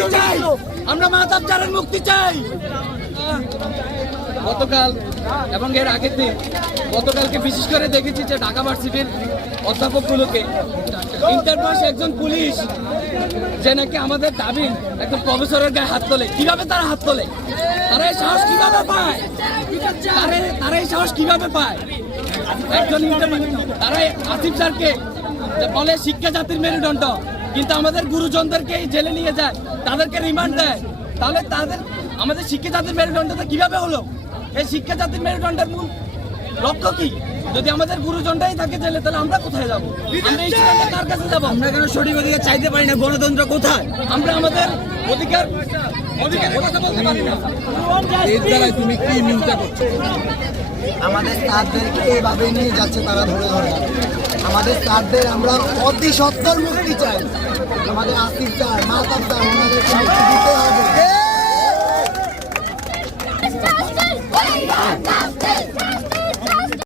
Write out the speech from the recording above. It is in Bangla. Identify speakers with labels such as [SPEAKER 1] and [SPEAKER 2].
[SPEAKER 1] মুক্তি চাই। আমরা মাতাব চারের মুক্তি চাই।
[SPEAKER 2] গতকাল এবং এর আগের দিন গতকালকে বিশেষ করে দেখেছি যে ঢাকা ভার্সিটির অধ্যাপকগুলোকে। ইন্টার পাস একজন পুলিশ যে নাকি আমাদের দাবি একজন প্রফেসরের গায়ে হাত তোলে। কীভাবে তারা হাত তোলে? তারা এই সাহস কীভাবে পায়? তারা এই সাহস কীভাবে পায়? একজন ইন্টার তারা আসিফ স্যারকে বলে শিক্ষা জাতির মেরুদণ্ড। কিন্তু আমাদের গুরুজনদেরকে এই জেলে নিয়ে যায় তাদেরকে রিমান্ড দেয়। তাহলে তাদের আমাদের শিক্ষা জাতির মেরুদণ্ডটা কীভাবে হলো? এই শিক্ষা জাতির মেরুদণ্ডের মূল লক্ষ্য কি? যদি আমাদের গুরুজনটাই থাকে জেলে তাহলে আমরা কোথায় যাব? আমরা এই কার কাছে যাব?
[SPEAKER 1] আমরা কেন সঠিক অধিকার চাইতে পারি না? গণতন্ত্র কোথায়?
[SPEAKER 2] আমরা আমাদের অধিকার অধিকার কথা বলতে পারি না?
[SPEAKER 3] তুমি কি করছ?
[SPEAKER 4] আমাদের স্টারদেরকে এভাবে নিয়ে যাচ্ছে তারা ধরে ধরে। আমাদের স্টারদের আমরা অতি সত্তর মুক্তি চাই। আমাদের আসিফ চাই মাতাব ওনাদেরকে মুক্তি দিতে হবে।